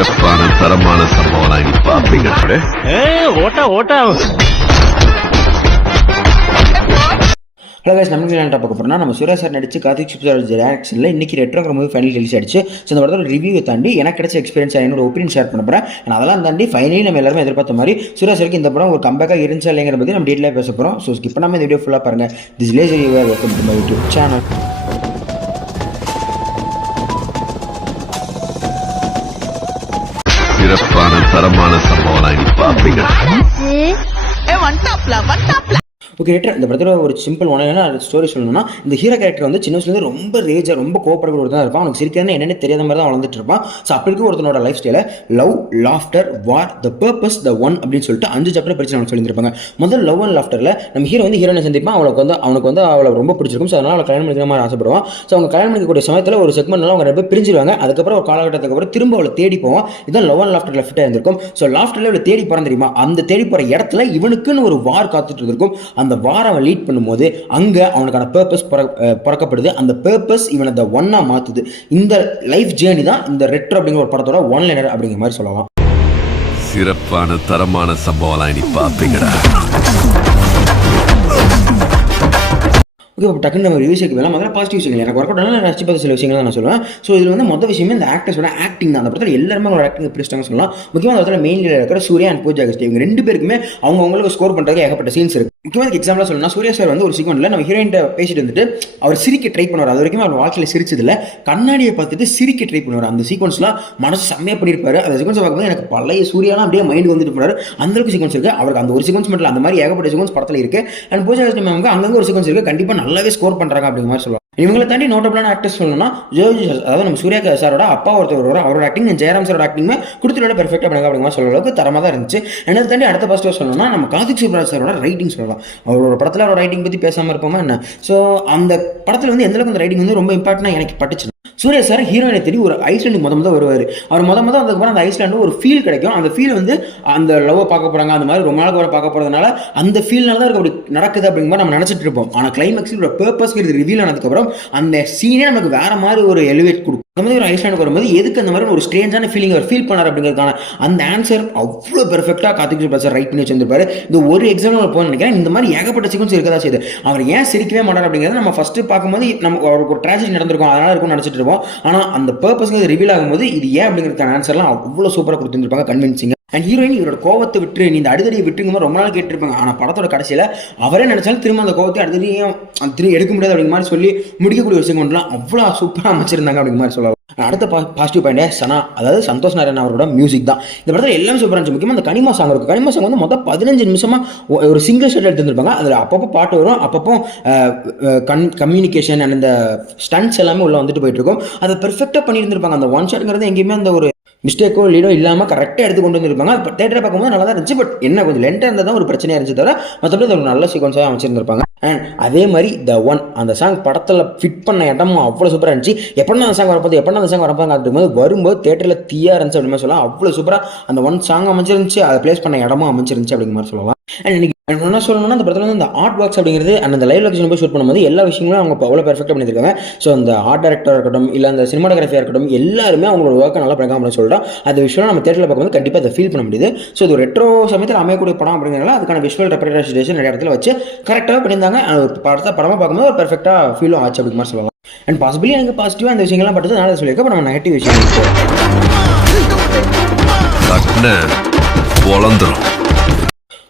சிறப்பான தரமான சம்பவம் நீ பாப்பீங்க. ஓட்டா ஓட்டா. ஹலோ கைஸ், நம்ம என்ன பார்க்க போறோம்னா, நம்ம சூர்யா சார் நடிச்சு கார்த்திக் சுப்ராஜ் டைரக்ஷனில் இன்னைக்கு ரெட்ரோங்கிற மூவி ஃபைனல் ரிலீஸ் ஆயிடுச்சு. ஸோ இந்த படத்தோட ரிவ்யூவை தாண்டி எனக்கு கிடைச்ச எக்ஸ்பீரியன்ஸ் என்னோட ஒப்பீனியன் ஷேர் பண்ண போகிறேன். அதெல்லாம் தாண்டி ஃபைனலி நம்ம எல்லாருமே எதிர்பார்த்த மாதிரி சூர்யா சாருக்கு இந்த படம் ஒரு கம்பேக்காக இருந்துச்சா இல்லைங்கிற பற்றி நம்ம டீட்டெயிலாக பேச போகிறோம். ஸோ ஸ்கிப் பண்ணாமல் இந்த வீடியோ ஃபுல்லாக பாருங்கள். This Lay's review welcome to my YouTube channel. சிறப்பான தரமான சம்பவம் நீ பாப்பீங்க. ஓகே, இந்த படத்தோட ஒரு சிம்பிள் ஒன்றான ஸ்டோரி சொல்லணும்னா, இந்த ஹீரோ கேரக்டர் வந்து சின்ன வயசுலேருந்து ரொம்ப ரேஜாக ரொம்ப கோவப்படக்கூடிய ஒருத்தர் தான் இருப்பான். அவனுக்கு சிரிக்கிறதுன்னு என்னென்ன தெரியாத மாதிரி தான் வளர்ந்துட்டு இருப்பான். ஸோ அப்படி இருக்க ஒருத்தனோட லைஃப் ஸ்டைலை love, laughter, war, the purpose, the one அப்படின்னு சொல்லிட்டு 5 சாப்டர் பிரிச்சு நம்ம சொல்லியிருப்பாங்க. முதல் லவ் அண்ட் லாஃப்டரில் நம்ம ஹீரோ வந்து ஹீரோனை சந்திப்பான். அவனுக்கு வந்து அவளை ரொம்ப பிடிச்சிருக்கும். ஸோ அதனால் அவளை கல்யாணம் பண்ணிக்கிற மாதிரி ஆசைப்படுவான். ஸோ அவங்க கல்யாணம் பண்ணிக்கக்கூடிய சமயத்தில் ஒரு செக்மெண்ட்ல அவங்க 2 பேர் பிரிஞ்சிருவாங்க. அதுக்கப்புறம் ஒரு காலகட்டத்துக்கு அப்புறம் திரும்ப அவளை தேடி போவோம். இதுதான் லவ் அண்ட் லாஃப்டரில் ஃபிட்டாக இருந்திருக்கும். ஸோ லாஃப்டரில் அவளை தேடி போகிறான் தெரியுமா, அந்த தேடி போகிற இடத்துல இவனுக்குன்னு ஒரு வார் காத்துட்டு இருந்திருக்கும். அந்த வார் அவன் லீட் பண்ணும்போது அங்க அவனுக்கான பர்பஸ் பிறக்கப்படுது. அந்த பர்பஸ் இவனை த ஒன்னா மாத்துது. இந்த லைஃப் ஜேர்னி தான் இந்த ரெட்ரோ அப்படிங்கிற ஒரு படத்தோட ஒன் லைனர் அப்படிங்கிற மாதிரி சொல்லலாம். சிறப்பான தரமான சம்பவம் நீ பாப்பீங்கடா. ஓகே, டக்குன்னு நம்ம ரிவ்யூ சேர்க்க வேணாம். முதல்ல பாசிட்டிவ் விஷயங்கள் எனக்கு ஒர்க் அவுட் ரசிச்சு பார்த்த சில விஷயங்கள் நான் சொல்லுவேன். ஸோ இதில் வந்து மொதல் விஷயமே இந்த ஆக்டர்ஸோட ஆக்டிங் தான். அந்த படத்தில் எல்லாருமே அவங்களோட ஆக்டிங் பிடிச்சிட்டாங்க சொல்லலாம். முக்கியமாக அந்த இடத்துல மெயின் லீடர் இருக்கிற சூர்யா அண்ட் பூஜா அகஸ்டி இவங்க 2 பேருக்குமே அவங்களுக்கு ஸ்கோர் பண்ணுறதுக்கு ஏகப்பட்ட சீன்ஸ் இருக்கு. முக்கியமாக எக்ஸாம்பிளாக சொல்லணும்னா, சூர்யா சார் வந்து ஒரு சீக்வென்ஸில் நம்ம ஹீரோயின்ட்ட பேசிட்டு வந்துட்டு அவர் சிரிக்க ட்ரை பண்ணுவார். அது வரைக்கும் அவர் வாழ்க்கையில் சிரிச்சதில்லை. கண்ணாடியை பார்த்துட்டு சிரிக்க ட்ரை பண்ணுவார். அந்த சீக்வன்ஸ்லாம் மனசு செம்மையாக பண்ணியிருப்பாரு. அந்த சீக்வன்ஸை பார்க்கும்போது எனக்கு பழைய சூர்யாலாம் அப்படியே மைண்டு வந்துட்டு போனார். அந்தளவுக்கு சீக்வன்ஸ் இருக்குது. அவருக்கு அந்த ஒரு சீக்வன்ஸ் மட்டும் அந்த மாதிரி ஏகப்பட்ட சீக்வன்ஸ் படத்தில் இருக்குது. அண்ட் பூஜா அகஸ்டி மேமுக்கு அங்கங்கே ஒரு சீக்வன்ஸ் இருக்குது. கண்டிப்பாக நல்லாவே ஸ்கோர் பண்ணுறாங்க அப்படிங்கிற மாதிரி சொல்லலாம். இவங்களை தாண்டி நோட்டபிளான ஆக்டர்ஸ் சொல்லணும்னா, ஜோஜி சார், அதாவது நம்ம சூர்யா சாரோட அப்பா ஒருத்தர் வருவார். அவரோட ஆக்டிங் ஜெயராம் சாரோட ஆக்டிங்குமே கொடுத்துட்டு பெர்ஃபெக்டாக பண்ணுங்க அப்படிங்கிற சொல்கிற அளவுக்கு தரமாக தான் இருந்துச்சு. என்னை தாண்டி அடுத்த பாசிட்டிவ் சொல்லணும்னா, நம்ம கார்த்திக் சுப்ராஜ் சாரோட ரைட்டிங் சொல்லலாம். அவரோட படத்தில் அவரோட ரைட்டிங் பற்றி பேசாமல் இருப்போமா என்ன. ஸோ அந்த படத்தில் வந்து எந்தளவுக்கு அந்த ரைட்டிங் வந்து ரொம்ப இம்பார்ட்டன்டாக எனக்கு பட்டுச்சு. சூர்யா சார் ஹீரோயினை தேடி ஒரு ஐஸ்லாண்டுக்கு முதல் வருவார். அவர் முதல் அதுக்கப்புறம் அந்த ஐஸ்லாண்டு ஒரு ஃபீல் கிடைக்கும். அந்த ஃபீல் வந்து அந்த லவ்வை பார்க்க போகிறாங்க, அந்த மாதிரி ரொம்ப நாளுக்கு வர பார்க்க போகிறதுனால அந்த ஃபீல்னால தான் அப்படி நடக்குது அப்படிங்கிற மாதிரி நம்ம நினச்சிட்டு இருப்போம். ஆனால் கிளைமேக்ஸில் ஒரு பர்பஸ்க்கு ரிவீல் ஆனதுக்கப்புறம் அந்த சீனே நமக்கு வேற மாதிரி ஒரு எலிவேட் கொடுக்கும். அந்த மாதிரி ஒரு ஐஸ்லாண்டுக்கு வரும்போது எதுக்கு அந்த மாதிரி ஒரு ஸ்ட்ரேஞ்சான ஃபீலிங் அவர் ஃபீல் பண்ணார் அப்படிங்கிறதுக்கான அந்த ஆன்சர் அவ்வளோ பெர்ஃபெக்டாக கார்த்திக் சுப்ராஜ் சார் ரைட் பண்ணி வச்சிருப்பாரு. இந்த ஒரு எக்ஸாம்பிள் போய் நினைக்கிறேன். இந்த மாதிரி ஏகப்பட்ட சீக்வன்ஸ் இருக்கதா செய்யுது. அவர் ஏன் சிரிக்கவே மாட்டார் அப்படிங்கிறத நம்ம ஃபர்ஸ்ட் பார்க்கும்போது நம்ம அவருக்கு ஒரு ட்ராஜடி நடந்திருக்கும், அதனால இருக்கும்னு நினச்சிட்டு இருப்போம். ஆனால் அந்த பர்பஸ்க்கு ரிவீல் ஆகும்போது இது ஏன் அப்படிங்கிறதுக்கான ஆன்சர்லாம் அவ்வளோ சூப்பராக கொடுத்துருப்பாங்க, கன்வின்சிங். அண்ட் ஹீரோயின் இவரோட கோவத்தை விட்டு நீ இந்த அடுத்தடியை விட்டுங்க ரொம்ப நாள் கேட்டிருப்பாங்க. ஆனால் படத்தோட கடைசியில் அவரே நினைச்சாலும் திரும்ப அந்த கோவத்தை அடுத்தடியும் திரும்ப எடுக்க முடியாது அப்படிங்கிற மாதிரி சொல்லி முடிக்கக்கூடிய விஷயம் கொண்டுலாம் அவ்வளோ சூப்பராக அமைச்சிருந்தாங்க அப்படிங்கிற மாதிரி சொல்லலாம். அடுத்த பாசிட்டிவ் பாயிண்டே சனா, அதாவது சந்தோஷ் நாராயண் அவரோட மியூசிக் தான். இந்த படத்தில் எல்லாமே சூப்பராக இருந்துச்சு. முக்கியமாக அந்த கனிமா சாங் இருக்கும். கனிமா சாங் வந்து மொத்தம் 15 நிமிஷமாக ஒரு சிங்கிள் ஷாட் எடுத்துருப்பாங்க. அதில் அப்பப்போ பாட்டு வரும், அப்பப்போ கம்யூனிகேஷன் அண்ட் இந்த ஸ்டன்ட்ஸ் எல்லாமே உள்ள வந்துட்டு போயிட்டு இருக்கும். அதை பெர்ஃபெக்டாக பண்ணியிருந்திருப்பாங்க. அந்த ஒன் ஷாட்ங்கிறது எங்கேயுமே அந்த ஒரு மிஸ்டேக்கோ லீடோ இல்லாமல் கரெக்டாக எடுத்து கொண்டு வந்துருப்பாங்க. இப்போ தேட்டரை பார்க்கும்போது நல்லா தான் இருந்துச்சு. பட் என்ன கொஞ்சம் லென்ட்டாக இருந்தால் தான் ஒரு பிரச்சனையாக இருந்துச்சு தவிர மற்றபடி அது ஒரு நல்ல சீக்வன்ஸாக அமைச்சிருந்திருப்பாங்க. அண்ட் அதே மாதிரி த ஒன் அந்த சாங் படத்தில் ஃபிட் பண்ண இடமும் அவ்வளோ சூப்பராக இருந்துச்சு. எப்படின்னா அந்த சாங் வரப்போது வரும்போது தேட்டரில் தீயா இருந்துச்சு அப்படின்னு சொல்லலாம். அவ்வளோ சூப்பராக அந்த ஒன் சாங் அமைச்சிருந்துச்சு. அதை பிளேஸ் பண்ண இடமும் அமைச்சிருந்துச்சு அப்படிங்கிற மாதிரி சொல்லலாம். அண்ட் இன்னைக்கு என்ன சொல்லணும்னா, அந்த படத்தில் வந்து இந்த ஆர்ட் ஒர்க்ஸ் அப்படிங்கிறது அந்த லைவ் லொகேஷன் போய் ஷூட் பண்ணும்போது எல்லா விஷயங்களும் அவங்க அவ்வளோ பெர்ஃபெக்டாக பண்ணியிருக்காங்க. ஸோ அந்த ஆர்ட் டைரக்டராக இருக்கட்டும், இல்லை அந்த சினிமாட்டோகிராஃபியாக இருக்கட்டும், எல்லாருமே அவங்களோட ஒர்க்கை நல்லா பண்ணிருக்காங்க அப்படின்னு சொல்லிட்டோம். அது விஷயம் நம்ம தேட்டரில் பார்க்கும்போது கண்டிப்பாக அதை ஃபீல் பண்ண முடியுது. ஸோ இது ஒரு ரெட்ரோ சமயத்தில் அமையக்கூடிய படம் அப்படிங்கிறனால அதுக்கான விஷுவல் ரெப்ரசன்டேஷன் நிறைய இடத்துல வச்சு கரெக்டாக பண்ணியிருந்தாங்க. படமாக பார்க்கும்போது ஒரு பெர்ஃபெக்டாக ஃபீலும் ஆச்சு அப்படிங்கிற மாதிரி சொல்லலாம். அண்ட் பாசிபிளி எனக்கு பாசிட்டிவாக அந்த விஷயங்கள்லாம் பட்டது அதனால சொல்லியிருக்கேன். இப்போ நம்ம நெகட்டிவ் விஷயம்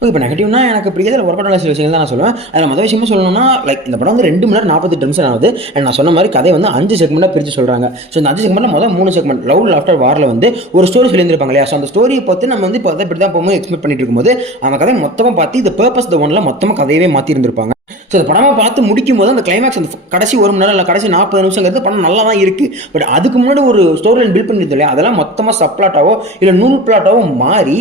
இப்போ நெகட்டிவ்னா எனக்கு பிடிக்காத ஒர்க் அவுட் சில விஷயங்கள் தான் நான் சொல்லுவேன். அதில் மொதல் விஷயமா சொல்லணும்னா, லைக் இந்த படம் வந்து 2 மணி நேரம் 48 நிமிஷம் ஆகுது. அண்ட் நான் சொன்ன மாதிரி கதை வந்து 5 செக்மெண்ட்டாக பிரித்து சொல்கிறாங்க. ஸோ இந்த 5 செக்மெண்ட்டில் மொதல் 3 செக்மெண்ட் லவ் லாஃப்டர் வாரில் வந்து ஒரு ஸ்டோரி சொல்லியிருந்திருப்பாங்க இல்லையா. ஸோ அந்த ஸ்டோரியை பார்த்து நம்ம வந்து இப்போ அதை இப்படி தான் போகும்போது எக்ஸ்பெக்ட் பண்ணிட்டு இருக்கும்போது அந்த கதை மொத்தமாக பார்த்து இந்த பர்பஸ் த ஒன்ல மொத்தமாக கதையவே மாற்றிருந்திருப்பாங்க. ஸோ அந்த படமாக பார்த்து முடிக்கும் போது அந்த கிளைமேக்ஸ் அந்த கடைசி 1 மணி நேரம் இல்லை கடைசி 40 நிமிஷங்கிறது படம் நல்லா தான் இருக்குது. பட் அதுக்கு முன்னாடி ஒரு ஸ்டோரி லைன் பில்ட் பண்ணியிருந்தோம் இல்லையா, அதெல்லாம் மொத்தமாக சப்ளாட்டாவோ இல்லை நூல் பிளாட்டாவோ மாறி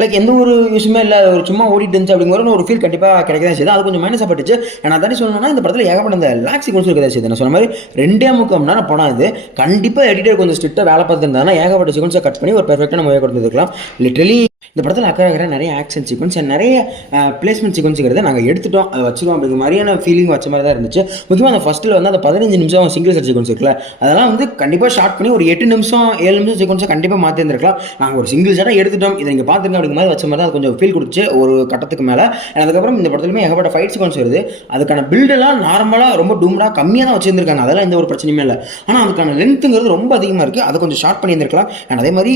லைக் எந்த ஒரு விஷயமே இல்லை, ஒரு சும்மா ஓடிட்டு இருந்துச்சு அப்படிங்கிற ஒரு ஃபீல் கண்டிப்பாக கிடைக்க தான் செய்யுது. அது கொஞ்சம் மைனஸாக பட்டுச்சு. நான் தாண்டி சொல்லணும்னா, இந்த படத்தில் ஏகப்பட்ட இந்த லாக் சீக்வன்ஸ் இருக்கதா செய்யுது. நான் சொன்ன மாதிரி 2.25 மணி நேரம் படம் இது. கண்டிப்பாக எடிட்டர் கொஞ்சம் ஸ்ட்ரிக்டாக வேலை பார்த்துருந்தாங்கன்னா ஏகப்பட்ட சீக்வன்ஸை கட் பண்ணி ஒரு பெர்ஃபெக்டாக நம்ம கொடுத்துருக்கலாம். லிட்டரலி இந்த படத்தில் அக்கறை நிறைய ஆக்ஷன் சீக்வன்ஸ் நிறைய பிளேஸ்மெண்ட் சீக்வன்ஸுங்கிறத நாங்கள் எடுத்துட்டோம், அதை வச்சிருவோம் அப்படிங்கிற மாதிரியான ஃபீலிங் வச்ச மாதிரி தான் இருந்துச்சு. முக்கியமாக அந்த ஃபஸ்ட்டில் வந்து அந்த 15 நிமிஷம் சிங்கிள் செட் சீக்வன்ஸ் இருக்குல்ல, அதெல்லாம் வந்து கண்டிப்பாக ஷார்ட் பண்ணி ஒரு 8 நிமிஷம் 7 நிமிஷம் சீக்வன்ஸை கண்டிப்பாக மாற்றிருந்துருக்கலாம். நாங்கள் ஒரு சிங்கிள் செட்டாக எடுத்துட்டோம், இதை நீங்கள் பார்த்துருங்க அப்படிங்கிற மாதிரி வச்ச மாதிரி தான் அது கொஞ்சம் ஃபீல் கொடுத்துச்சு ஒரு கட்டத்துக்கு மேலே. அதுக்கப்புறம் இந்த படத்துலையுமே ஏகப்பட்ட ஃபைட் சீக்வன்ஸ் வருது, அதுக்கான பில்டெல்லாம் நார்மலாக ரொம்ப டூம்டாக கம்மியாக தான் வச்சிருந்துருக்காங்க, அதெல்லாம் எந்த ஒரு பிரச்சனையுமே இல்லை. ஆனால் அதுக்கான லென்த்துங்கிறது ரொம்ப அதிகமாக இருக்குது, அதை கொஞ்சம் ஷார்ட் பண்ணியிருந்திருக்கலாம். அண்ட் அதே மாதிரி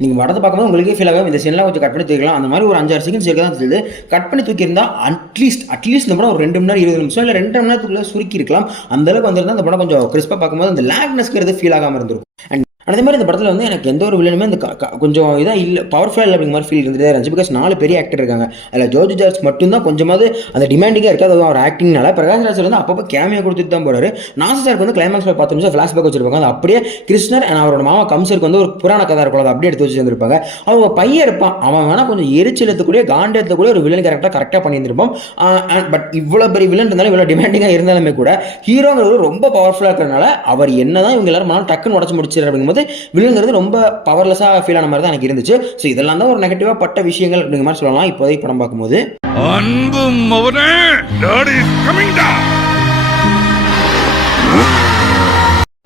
நீங்கள் படத்தை பார்க்கும்போது உங்களுக்கே ஃபீல் ஆகும், இந்த சீன்லாம் கொஞ்சம் கட் பண்ணி தூக்கலாம், அந்த மாதிரி ஒரு 5-6 செகண்ட்ஸ் இருக்க தான் தெரியுது. கட் பண்ணி தூக்கியிருந்தா அட்லீஸ்ட் இந்த படம் ஒரு 2 மணி நேரம் 20 நிமிஷம் இல்லை 2 மணி நேரத்துக்குள்ளே சுருக்கி இருக்கலாம். அந்தளவுக்கு வந்திருந்தால் அந்த படம் கொஞ்சம் கிறிஸ்பாக பார்க்கும்போது அந்த லேக்னஸ்ங்கிறது ஃபீல் ஆகாமல் இருந்திருக்கும். அண்ட் அதே மாதிரி இந்த படத்தில் வந்து எனக்கு எந்த ஒரு வில்லனுமே இந்த கொஞ்சம் இதாக இல்லை, பவர்ஃபுல்லாக இல்லை அப்படிங்கிற மாதிரி ஃபீல் இருந்துகிட்டே இருந்துச்சு. பிகாஸ் 4 பெரிய ஆக்டர் இருக்காங்க, அதில் ஜோர்ஜ் ஜார்ஜ் மட்டும்தான் கொஞ்சமாவது அந்த டிமாண்டிங்காக இருக்காது, அது அவர் ஆக்டிங்னால. பிரகாஷ் ராஜ் வந்து அப்பப்போ கேமியா கொடுத்துட்டு தான் போகிறாரு. நாசர் சாருக்கு வந்து கிளைமேக்ஸில் 10 நிமிஷம் ஃப்ளாஷ்பேக் வச்சிருப்பாங்க, அது அப்படியே கிருஷ்ணர் அண்ட் அவரோட மாமா கம்சருக்கு வந்து ஒரு புராண கதை இருக்கும், அதை அப்படியே எடுத்து வச்சு வந்துருப்பாங்க. அவங்க பையன் இருப்பான், அவன் வேணால் கொஞ்சம் எரிச்சலத்துக்குள்ளே காண்டத்துக்குள்ளே ஒரு வில்லன் கரெக்டாக பண்ணியிருந்திருப்போம். பட் இவ்வளோ பெரிய வில்லன் இருந்தாலும் இவ்வளோ டிமாண்டிங்காக இருந்தாலுமே கூட ஹீரோங்கிறது ரொம்ப பவர்ஃபுல்லாக இருக்கிறதுனால அவர் என்ன தான் இவங்க எல்லாரும் டக்குன்னு உடச்சு முடிச்சிரு அப்படிங்கும்போது வில்லனுங்கிறது ரொம்ப பவர்லெஸ்ஸாக ஃபீல் ஆன மாதிரி தான் எனக்கு இருந்துச்சு. ஸோ இதெல்லாம் தான் ஒரு நெகட்டிவாக பட்ட விஷயங்கள் அப்படிங்கிற மாதிரி சொல்லலாம் இப்போதைக்கு படம் பார்க்கும்போது.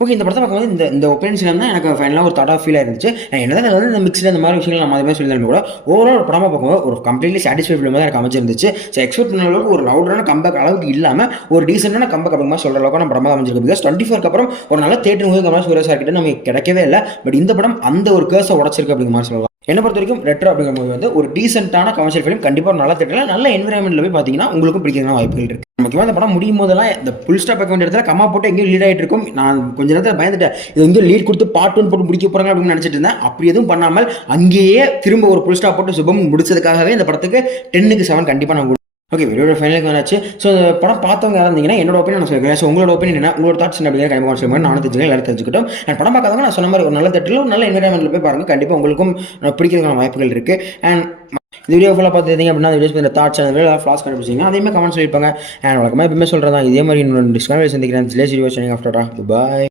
ஓகே, இந்த படத்தை பார்க்கும்போது இந்த ஒப்பீனியன் தான் எனக்கு ஃபைனலாக ஒரு தாட்டாக ஃபீல் ஆயிருந்துச்சு. என்னதான் வந்து இந்த மிக்ஸில் இந்த மாதிரி விஷயங்கள் நம்ம மாதிரி சொல்லியிருந்தாலும் கூட ஓவரால் ஒரு படமாக பார்க்கும்போது ஒரு கம்ப்ளீட்லி சாட்டிஸ்ஃபைட் ஃபிலிம் தான் எனக்கு அமைச்சிருந்துச்சு. ஸோ எக்ஸ்பெக்ட் பண்ண அளவுக்கு ஒரு லவுடான கம்பேக் அளவுக்கு இல்லாமல் ஒரு டீசெண்டான கம்பேக் அப்படிங்கிற சொல்கிற அளவுக்கு நம்ம படமாக அமைச்சிருக்கு. பிகாஸ் 24க்கு அப்புறம் ஒரு நல்ல theatre movie Kamal Suriya sir கிட்ட நமக்கு கிடைக்கவே இல்லை. பட் இந்த படம் அந்த ஒரு கேர்ஸை உடச்சிருக்கு அப்படிங்கிற மாதிரி சொல்லலாம். என்னை பொறுத்த வரைக்கும் ரெட்ரோ அப்படிங்கிற மூவி வந்து ஒரு டீசென்ட்டான கமர்ஷியல் ஃபிலிம், கண்டிப்பாக ஒரு நல்ல தேட்டரில் நல்ல என்விரான்மெண்ட்டில் போய் பார்த்தீங்கன்னா உங்களுக்கும் பிடிக்கிறதுனா வாய்ப்புகள் இருக்குது. முக்கியமாக இந்த படம் முடியும் போதெல்லாம் இந்த புல் ஸ்டாப் வைக்க வேண்டிய இடத்துல கம்மா போட்டு எங்கேயும் லீட் ஆகிட்டு இருக்கும். நான் கொஞ்ச நேரத்தில் பயந்துட்டேன், இது எங்கேயும் லீட் கொடுத்து பார்ட் 1 போட்டு முடிக்க போகிறாங்க அப்படின்னு நினச்சிட்டு இருந்தேன். அப்படி எதுவும் பண்ணாமல் அங்கேயே திரும்ப ஒரு புல் ஸ்டாப் போட்டு சுபம் முடிச்சதுக்காகவே இந்த படத்துக்கு 10க்கு 7 கண்டிப்பாக நான். ஓகே, வீடியோட ஃபைனலுக்கு வந்தாச்சு. ஸோ இந்த படம் பார்த்தவங்க யாராவது இருந்தீங்கன்னா என்னோட ஒப்பீனியன் நான் சொல்லிக்கிறேன். ஸோ உங்களோட ஒப்பீனியன் என்ன, உங்களோட தாட்ஸ் என்ன அப்படிங்கிற கண்டிப்பாக சொல்லுங்கள், நானும் தெரிஞ்சுக்கலாம், எல்லாரும் தெரிஞ்சுக்கிட்டோம். அண்ட் படம் பார்க்காதவங்க நான் சொன்ன மாதிரி ஒரு நல்ல தேட்டரில் ஒரு நல்ல என்விரான்மெண்ட்டில் போய் பாருங்கள், கண்டிப்பாக உங்களுக்கும் பிடிக்கிறதுக்கான வாய்ப்புகள் இருக்குது. அண்ட் இந்த வீடியோ ஃபுல்லாக பார்த்துருந்தீங்க அப்படின்னா அந்த வீடியோஸ் இந்த தாட்ஸ் அந்த வீடியோ ஃப்ளாஸ் கண்டுபிடிச்சிங்க, அதே மாதிரி கமெண்ட் சொல்லியிருப்பாங்க. அண்ட் வழக்கமாக எப்பவுமே சொல்கிறதா இதே மாதிரி இன்னொரு டிஸ்கவுண்ட் சந்திக்கிறேன். லேஸ் வீடியோ ஆஃப்டரா பாய்.